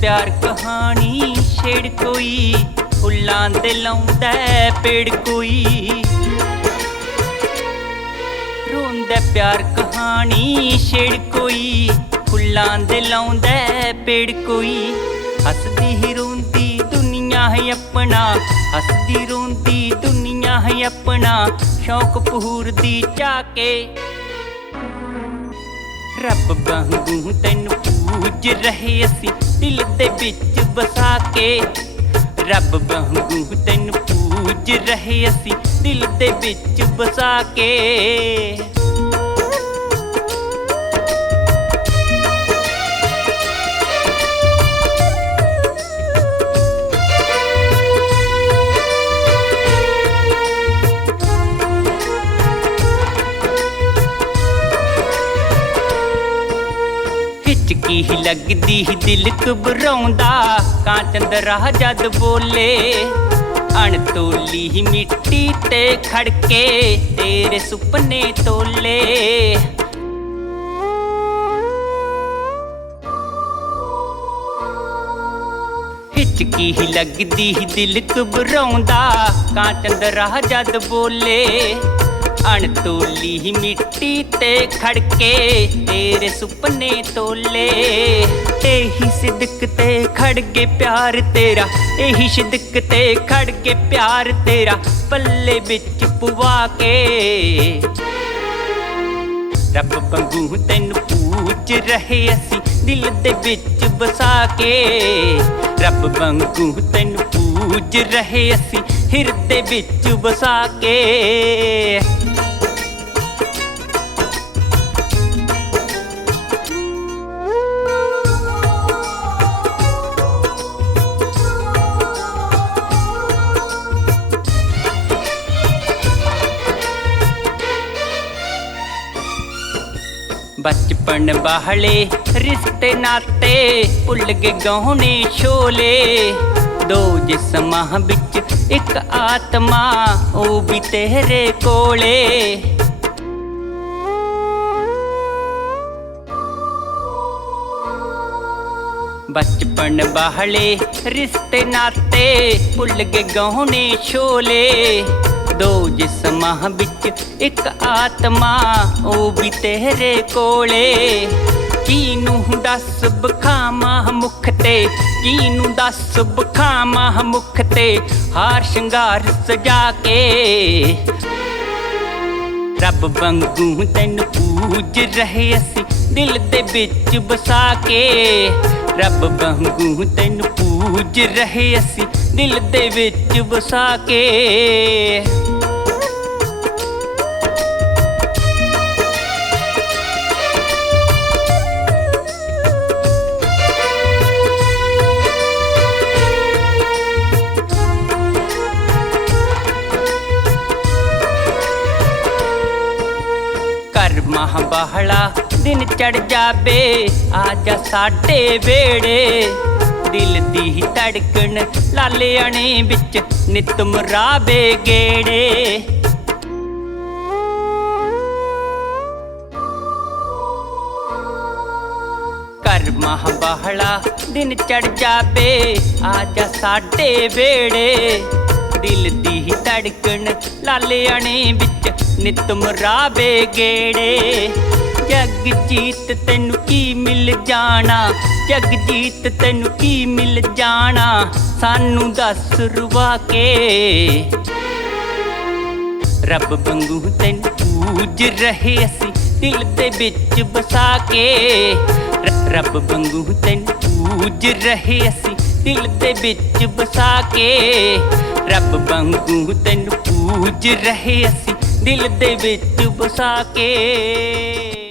ਪਿਆਰ ਕਹਾਣੀ, ਛੇੜ ਕੋਈ, ਫੁੱਲਾਂ ਦੇ ਲਾਉਂਦਾ ਪੇੜ ਕੋਈ। ਰੋਂਦਾ ਪਿਆਰ ਕਹਾਣੀ, ਛੇੜ ਕੋਈ, ਫੁੱਲਾਂ ਦੇ ਲਾਉਂਦਾ ਪੇੜ ਕੋਈ। ਹੱਸਦੀ ਹੀ ਰੋਂਦੀ ਦੁਨੀਆ ਹੈ ਆਪਣਾ, ਹੱਸਦੀ ਰੋਂਦੀ ਦੁਨੀਆ ਹੈ ਆਪਣਾ, ਸ਼ੌਕ ਪੂਰਦੀ ਚਾ ਕੇ ਰੱਬ ਵਾਂਗੂ ਤੈਨੂੰ ਪੂਜ ਰਹੇ ਅਸੀਂ, ਦਿਲ ਦੇ ਵਿੱਚ ਵਸਾ ਕੇ। ਰੱਬ ਵਾਂਗੂ ਤੈਨੂੰ ਪੂਜ ਰਹੇ ਅਸੀਂ, ਦਿਲ ਦੇ ਵਿੱਚ ਵਸਾ ਕੇ। ਹੀ ਲੱਗਦੀ ਹੀ ਦਿਲ ਘਬਰਾਉਂਦਾ। ਕਾਂਚੰਦ ਰਾਹ ਜਦ ਬੋਲੇ, ਅਣਤੋਲੀ ਹੀ ਮਿੱਟੀ ਤੇ ਖੜਕੇ ਤੇਰੇ ਸੁਪਨੇ ਤੋਲੇ। ਹਿਚਕੀ ਹੀ ਲੱਗਦੀ ਹੀ ਦਿਲ ਘਬਰਾਉਂਦਾ। ਕਾਂਚੰਦ ਰਾਹ ਜਦ ਬੋਲੇ ਅਣਤੋਲੀ ਮਿੱਟੀ ਤੇ ਖੜਕੇ, ਤੇਰੇ ਸੁਪਨੇ ਤੋਲੇ। ਇਹੀ ਸਿਦਕ ਤੇ ਖੜਗੇ ਪਿਆਰ ਤੇਰਾ, ਇਹੀ ਸਿਦਕ ਤੇ ਖੜਗੇ ਪਿਆਰ ਤੇਰਾ, ਪੱਲੇ ਵਿੱਚ ਪੁਵਾ ਕੇ। ਰੱਬ ਵਾਂਗੂ ਤੈਨੂੰ ਪੂਜ ਰਹੇ ਅਸੀਂ, ਦਿਲ ਦੇ ਵਿੱਚ ਵਸਾ ਕੇ। ਰੱਬ ਵਾਂਗੂ ਤੈਨੂੰ ਪੂਜ ਰਹੇ ਅਸੀਂ, ਹਿਰਦੇ ਵਿੱਚ ਵਸਾ ਕੇ। ਬਚਪਨ ਬਾਹਲੇ ਰਿਸ਼ਤੇ ਨਾਤੇ ਭੁੱਲ ਗਏ ਗਹਿਣੇ ਛੋਲੇ ਦੋ ਜਿਸਮਾਂ ਵਿੱਚ ਇੱਕ ਆਤਮਾ ਉਹ ਵੀ ਤੇਰੇ ਕੋਲੇ ਬਚਪਨ ਬਾਹਲੇ ਰਿਸ਼ਤੇ ਨਾਤੇ ਭੁੱਲ ਗਏ ਗਹਿਣੇ ਛੋਲੇ ਦੋ ਜਿਸਮਾਂ ਵਿੱਚ ਇੱਕ ਆਤਮਾ, ਉਹ ਵੀ ਤੇਰੇ ਕੋਲੇ। ਕੀਨੂੰ ਦੱਸ ਬਖਾਵਾਂ ਮੁਖ ਤੇ, ਕੀਨੂੰ ਦੱਸ ਬਖਾਵਾਂ ਮੁਖ ਤੇ, ਹਾਰ ਸ਼ਿੰਗਾਰ ਸਜਾ ਕੇ। ਰੱਬ ਵਾਂਗੂ ਤੈਨੂੰ ਪੂਜ ਰਹੇ ਅਸੀਂ, ਦਿਲ ਦੇ ਵਿੱਚ ਵਸਾ ਕੇ। ਰੱਬ ਵਾਂਗੂ ਤੈਨੂੰ ਪੂਜ ਰਹੇ ਅਸੀਂ, ਦਿਲ ਦੇ ਵਿੱਚ ਵਸਾ ਕੇ। ਕਰ ਮਹਾਂ ਬਾਹਲਾ ਦਿਨ ਚੜ ਜਾਵੇ ਆ ਜਾ ਸਾਡੇ ਵੇੜੇ। ਦਿਲ ਦੀ ਧੜਕਣ ਲਾਲੇ ਅਣੇ ਵਿੱਚ ਨਿਤ ਮਰਾਵੇ ਗੇੜੇ। ਕਰ ਮਹਾਂ ਬਾਹਲਾ ਦਿਨ ਚੜ ਜਾਵੇ ਆ ਜਾ ਸਾਡੇ ਵੇੜੇ। ਦਿਲ ਦੀ ਹੀ ਧੜਕਣ ਲਾਲੇ ਅਣੇ ਵਿੱਚ ਨਿਤ ਮਰਾਵੇ ਗੇੜੇ। ਜਗਜੀਤ ਤੈਨੂੰ ਕੀ ਮਿਲ ਜਾਣਾ? ਜਗਜੀਤ ਤੈਨੂੰ ਕੀ ਮਿਲ ਜਾਣਾ? ਸਾਨੂੰ ਦੱਸ ਰੁਵਾ ਕੇ। ਰੱਬ ਵਾਂਗੂ ਤੈਨੂੰ ਪੂਜ ਰਹੇ ਅਸੀਂ, ਦਿਲ ਦੇ ਵਿੱਚ ਵਸਾ ਕੇ। ਰੱਬ ਵਾਂਗੂ ਤੈਨੂੰ ਪੂਜ ਰਹੇ ਅਸੀਂ, ਦਿਲ ਦੇ ਵਿੱਚ ਵਸਾ ਕੇ। ਰੱਬ ਵਾਂਗੂ ਤੈਨੂੰ ਪੂਜ ਰਹੇ ਅਸੀਂ ਦਿਲ ਦੇ ਵਿੱਚ ਵਸਾ ਕੇ।